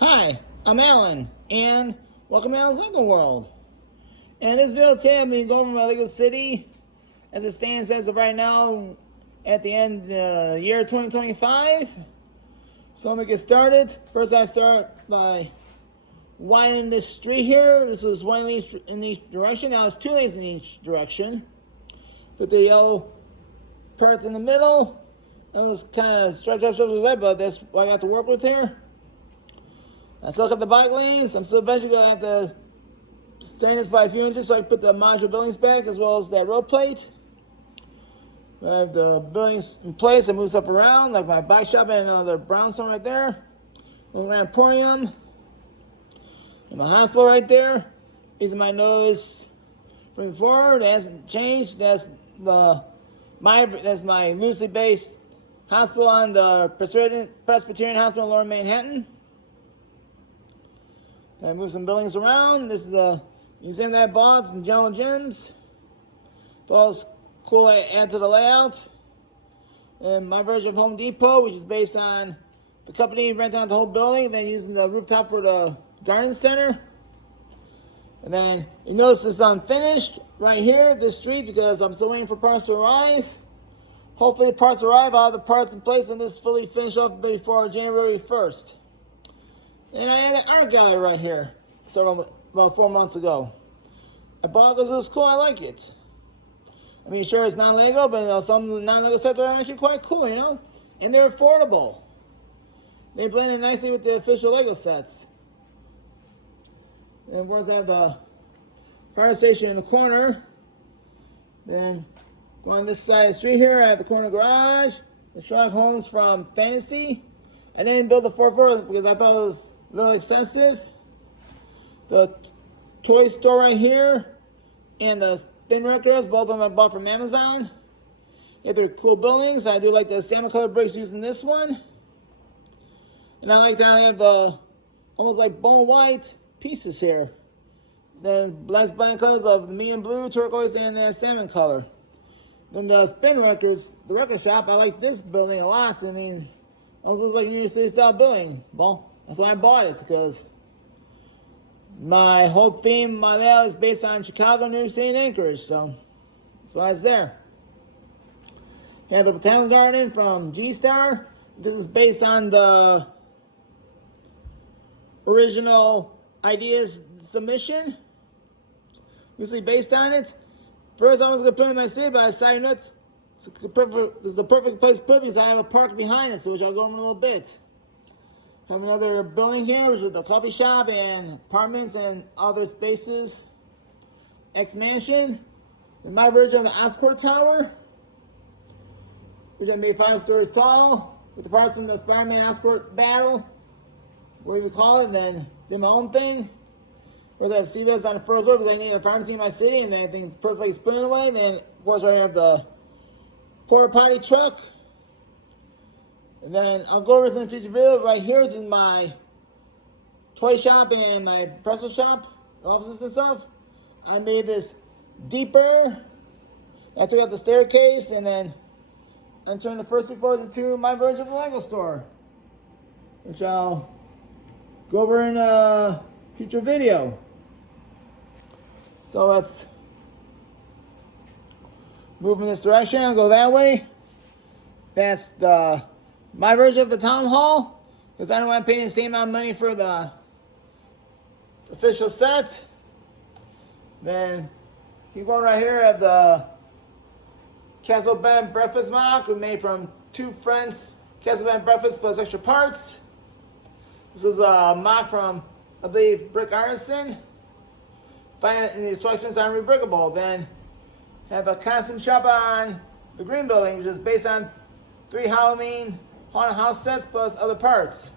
Hi, I'm Alan, and welcome to Alan's Lego World. And in this video today, I'm going to go over my Lego City as it stands as of right now at the end of the year 2025. So I'm going to get started. First, I start by widening this street here. This was one in each direction. Now it's two lanes in each direction. Put the yellow parts in the middle. It was kind of stretch out, but that's what I got to work with here. I still got the bike lanes. I'm still eventually going to have to stand this by a few inches so I can put the modular buildings back as well as that road plate. I have the buildings in place. I move stuff around like my bike shop and another brownstone right there. Little emporium. And my hospital right there. These are my nose from before. That hasn't changed. That's my loosely based hospital on the Presbyterian Hospital in Lower Manhattan. I move some buildings around. This is the museum that I bought from General Gyms. Those cool add to the layout. And my version of Home Depot, which is based on the company renting out the whole building, and then using the rooftop for the garden center. And then you notice it's unfinished right here, this street, because I'm still waiting for parts to arrive. Hopefully the parts arrive. I'll have the parts in place and this fully finished up before January 1st. And I had an art gallery right here about 4 months ago. I bought it because it was cool. I like it. I mean, sure, it's non-Lego, but some non-Lego sets are actually quite cool, and they're affordable. They blend in nicely with the official Lego sets. And of course, I have the fire station in the corner. Then on this side of the street here, I have the corner garage, the Sherlock Holmes from Fantasy. I didn't build the 4th floor because I thought it was a little excessive. The toy store right here and the spin records, both of them I bought from Amazon. Yeah, they're cool buildings. I do like the salmon colored bricks using this one. And I like that I have the almost like bone white pieces here. Then black colors of the medium blue, turquoise, and the salmon color. Then the spin records, the record shop, I like this building a lot. I mean, it also looks like a New York City style building. Well, that's why I bought it, because my whole theme, my layout is based on Chicago, New York City, and Anchorage, so that's why it's there. You have the Botanical Garden from G-Star. This is based on the original ideas submission. Usually based on it. First, I was going to put it in my city, but I decided not. This is the perfect place to put it because I have a park behind it, so which I'll go in a little bit. I have another building here, which is the coffee shop and apartments and other spaces. X-Mansion. And my version of the Oscorp Tower, which I made 5 stories tall, with the parts from the Spider-Man Oscorp battle, whatever you call it, and then did my own thing. Whereas I have CVS on the first floor because I need a pharmacy in my city, and then I think it's perfectly split away. And then, of course, right here I have the porta potty truck. And then I'll go over this in a future video. Right here is in my toy shop and my pretzel shop, offices and stuff. I made this deeper. I took out the staircase and then I turned the first 2 floors into my version of the Lego store, which I'll go over in a future video. So let's move in this direction and go that way. That's my version of the town hall, because I don't want to pay the same amount of money for the official set. Then keep going right here. I have the Castle Bed and Breakfast mock we made from 2 friends. Castle Bed and Breakfast plus extra parts. This is a mock from, I believe, Brick Artisan. Find it in the instructions on Rebrickable. Then have a costume shop on the green building, which is based on 3 Halloween haunted house sets plus other parts.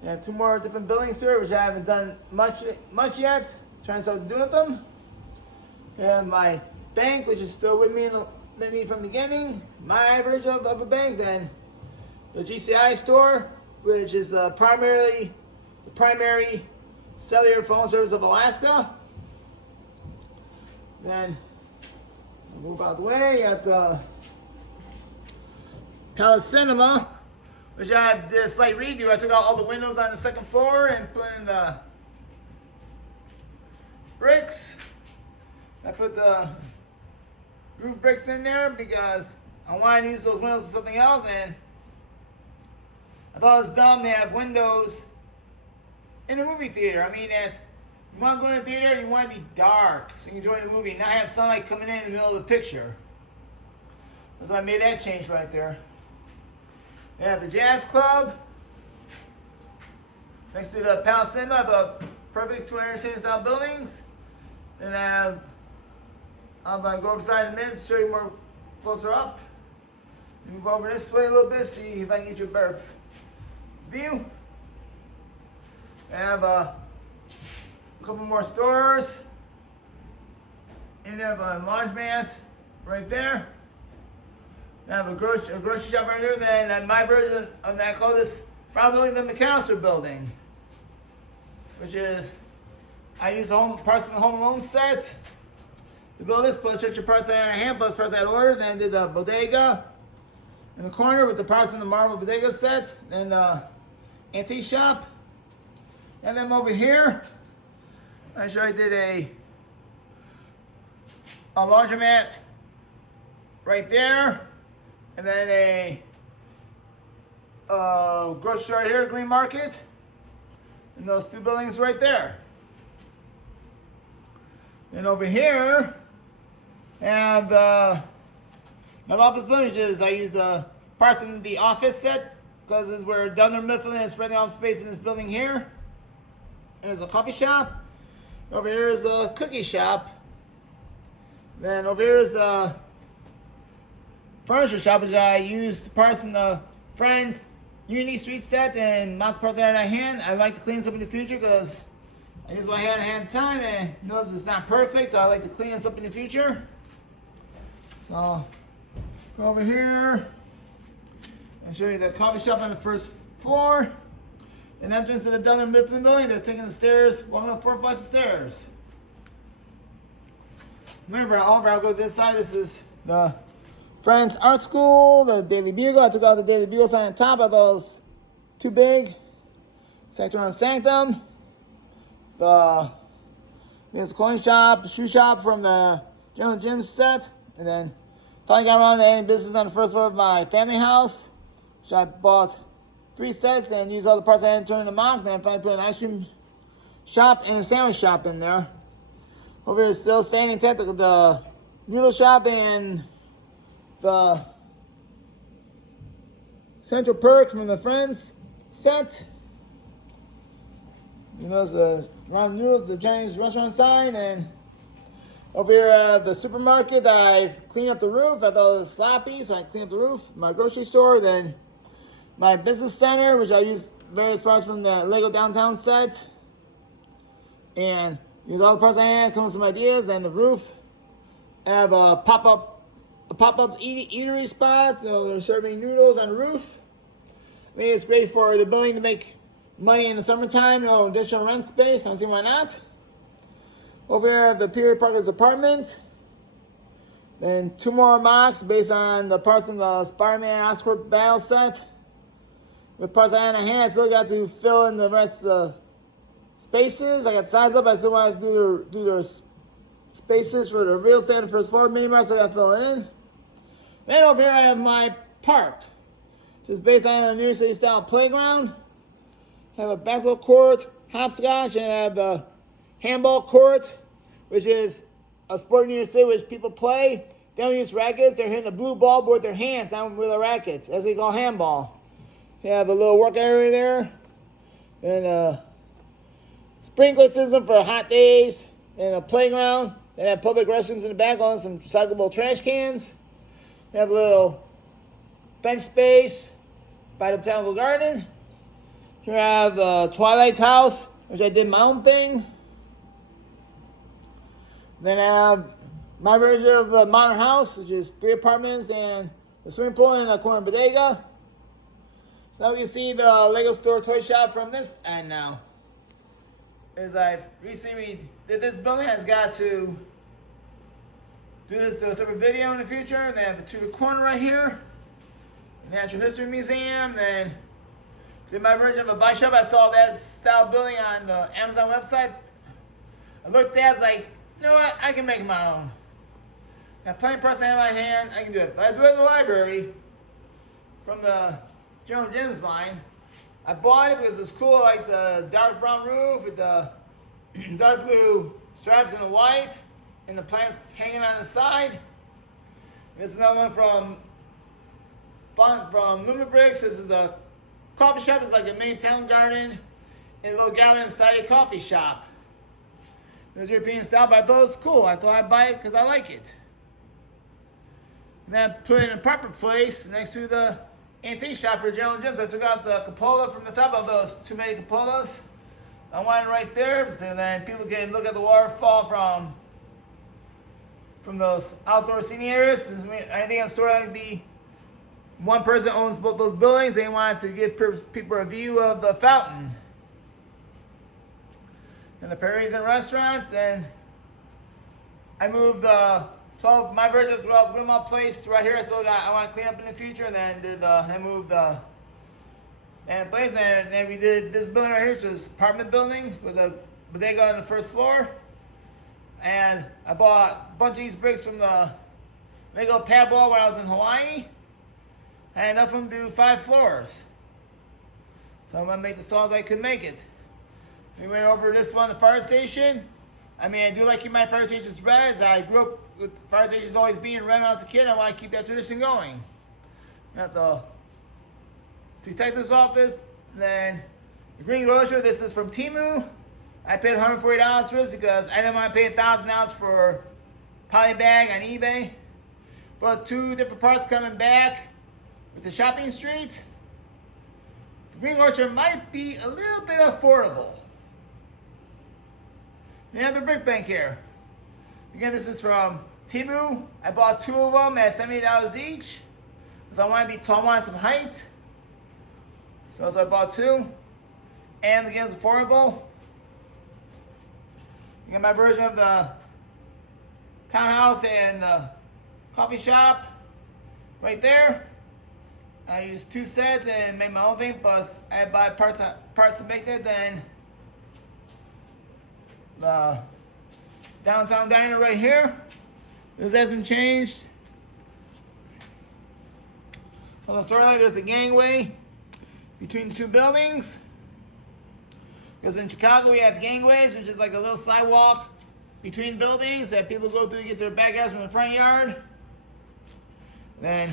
I have 2 more different buildings here, which I haven't done much yet. Trying something to do with them. And my bank, which is still with me from the beginning. My version of a bank. Then the GCI store, which is the primary cellular phone service of Alaska. Then move out the way at the Palace Cinema, which I did a slight redo. I took out all the windows on the second floor and put in the bricks. I put the roof bricks in there because I wanted to use those windows for something else, and I thought it was dumb to have windows in the movie theater. I mean, that you want to go in the theater, you want to be dark so you can enjoy the movie and not have sunlight coming in the middle of the picture. So I made that change right there. They have the Jazz Club next to the Palace Cinema, the perfect 210 style buildings. Then I'm going to go beside in a minute to show you more closer up. Move over this way a little bit, see if I can get you a better view. I have a couple more stores. And I have a laundromat right there. I have a grocery shop right here. Then my version of that, I call this probably the McAllister building, which is, I use the parts of the Home Alone set to build this, plus your parts I had in hand, plus parts I had ordered. Then I did the bodega in the corner with the parts in the marble bodega set, and the antique shop. And then over here, I did a laundromat right there, and then a grocery store right here, Green Market, and those two buildings right there. And over here, I have my office buildings. I use the parts in the office set because this is where Dunder Mifflin is spreading off space in this building here. And there's a coffee shop. Over here is the cookie shop. Then over here is the furniture shop, which I used parts from the Friends Unity Street set and lots of parts I had at hand. I like to clean this up in the future because I use what I had at hand at the time and notice it's not perfect, so I like to clean this up in the future. So, go over here and show you the coffee shop on the first floor. An entrance to the Dunder Mifflin building. They're taking the stairs, walking up 4 flights of stairs. Remember, I'll go this side. This is the Friends Art School, the Daily Bugle. I took out the Daily Bugle sign on top. I thought it was too big. Sanctorum Sanctum. There's a clothing shop, a shoe shop from the General Gym set. And then finally got around to any business on the first floor of my family house, which I bought 3 sets and used all the parts I had to turn into mock. Then I finally put an ice cream shop and a sandwich shop in there. Over here is still standing tent, the noodle shop and the Central Perk from the Friends set. You know, the ramen noodles, the Chinese restaurant sign, and over here at the supermarket, I cleaned up the roof. I thought it was sloppy, so I cleaned up the roof. My grocery store, then my business center, which I used various parts from the Lego Downtown set, and use all the parts I had, come up with some ideas. And the roof, I have a pop-up eatery spot, so they're serving noodles on the roof. I mean, it's great for the building to make money in the summertime, no additional rent space. I don't see why not. Over here at the Period Parker's apartment. Then 2 more mocks based on the parts from the Spider-Man Oscorp battle set. With parts I had in hand, I still got to fill in the rest of the spaces. I got size up. I still want to do the spaces for the real estate on the first floor. Mini marks I got to fill in. Then over here I have my park. Just based on a New York City style playground. I have a basketball court, hopscotch, and I have the handball court, which is a sport in New York City which people play. They don't use rackets. They're hitting a blue ball with their hands, not with the rackets. That's what they call handball. You have a little work area there. And a sprinkler system for hot days. And a playground. They have public restrooms in the back on some recyclable trash cans. You have a little bench space by the botanical garden. Here I have the Twilight House, which I did my own thing. Then I have my version of the modern house, which is 3 apartments and a swimming pool and a corner bodega. Now we can see the Lego store toy shop from this end now. As I've recently did this building, I've got to do this to a separate video in the future. And they have the corner right here, the Natural History Museum. Then did my version of a bike shop. I saw that style building on the Amazon website. I looked at it, I was like, you know what, I can make my own. Got plenty of parts I have in my hand, I can do it. But I do it in the library from the General Gyms line. I bought it because it's cool, like the dark brown roof with the dark blue stripes and the white, and the plants hanging on the side. This is another one from Lumabricks. This is the coffee shop. It's like a main town garden and a little gallery inside a coffee shop. This European style, but I thought it was cool. I thought I'd buy it because I like it. And then I put it in a proper place next to the antique shop for General Gyms. I took out the cupola from the top of those too many cupolas. I wanted it right there, so then people can look at the waterfall from those outdoor seating areas. Anything in the store that could be one person owns both those buildings. They wanted to give people a view of the fountain. And the Parisian restaurant. Then I moved my version of 12 Grandma Place to right here. I want to clean up in the future. And then I moved and place. And then we did this building right here, which is apartment building with a bodega on the first floor. And I bought a bunch of these bricks from the Lego pad wall when I was in Hawaii. I had enough of them to do 5 floors. So I'm going to make as tall as I could make it. We went over this one, the fire station. I mean, I do like keep my fire stations red. As I grew up with fire stations always being red when I was a kid. I want to keep that tradition going. Got the detective's office. And then the green grocer. This is from Temu. I paid $140 for this because I didn't want to pay $1,000 for poly bag on eBay. But 2 different parts coming back with the shopping street. The Green Orchard might be a little bit affordable. They have the brick bank here. Again, this is from Temu. I bought 2 of them at $70 each because I want to be tall, I want some height. So I bought 2. And again, it's affordable. You get my version of the townhouse and coffee shop right there. I used 2 sets and made my own thing, plus I buy parts to make it. Then the downtown diner right here. This hasn't changed. On the storyline, there's a gangway between the 2 buildings. Because in Chicago we have gangways, which is like a little sidewalk between buildings that people go through to get their backyards from the front yard. Then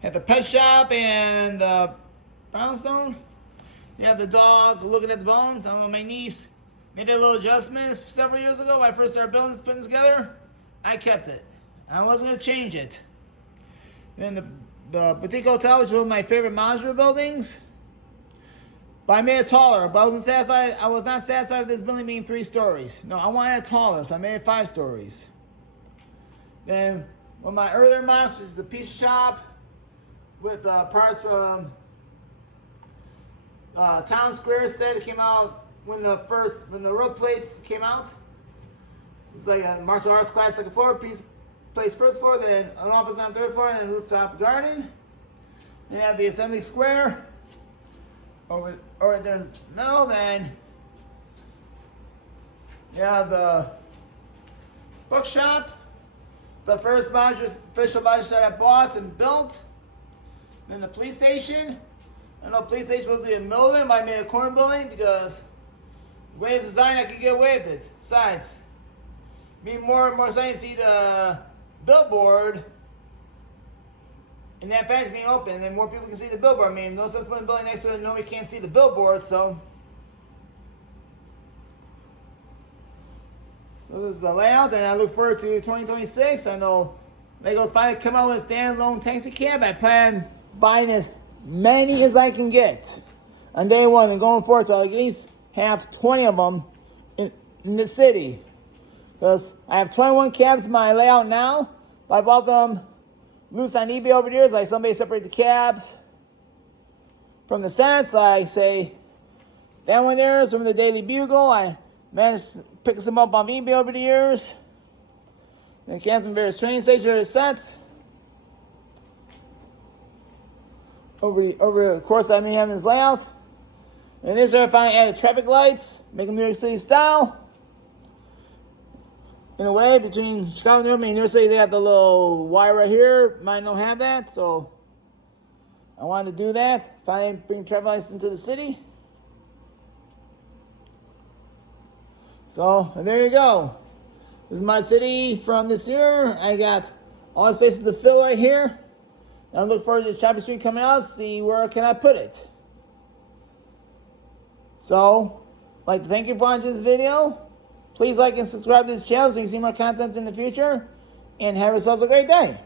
have the pet shop and the brownstone. You have the dog looking at the bones. I don't know, my niece made a little adjustment several years ago when I first started putting together. I kept it. I wasn't going to change it. Then the Boutique Hotel, which is one of my favorite modular buildings. But I made it taller, but I wasn't satisfied. I was not satisfied with this building being 3 stories. No, I wanted it taller, so I made it 5 stories. Then one of my earlier models is the pizza shop with parts from Town Square set. It came out when the road plates came out. So it's like a martial arts class, second floor, place first floor, then an office on 3rd floor, and then a rooftop garden. Then you have the assembly square. Over there in the middle, then you have the bookshop, the first official module set I bought and built. Then the police station. I know the police station was in the middle of it, but I made a corner building because the way it's designed, I could get away with it. Besides, being more exciting to see the billboard. And that fact being open, and then more people can see the billboard. I mean, no sense putting a building next to it and nobody can't see the billboard, so this is the layout, and I look forward to 2026. I know Lego's finally come out with a standalone taxi cab. I plan buying as many as I can get on day 1 and going forward, so I'll at least have 20 of them in the city. Because I have 21 cabs in my layout now, but I bought them loose on eBay over the years. Like somebody separate the cabs from the sets. Like say that one there is from the Daily Bugle. I managed to pick some up on eBay over the years. Then cabs from various train stations, various sets. Over the course I may have in this layout. And this is where I finally added traffic lights, make them New York City style. In a way, between Chicago and New York, and New York City, they got the little wire right here. Mine don't have that, so I wanted to do that. Finally bring traffic lights into the city. So, and there you go. This is my city from this year. I got all the spaces to fill right here. And I look forward to the shopping street coming out, see where can I put it. So, I'd like to thank you for watching this video. Please like and subscribe to this channel so you can see more content in the future. And have yourselves a great day.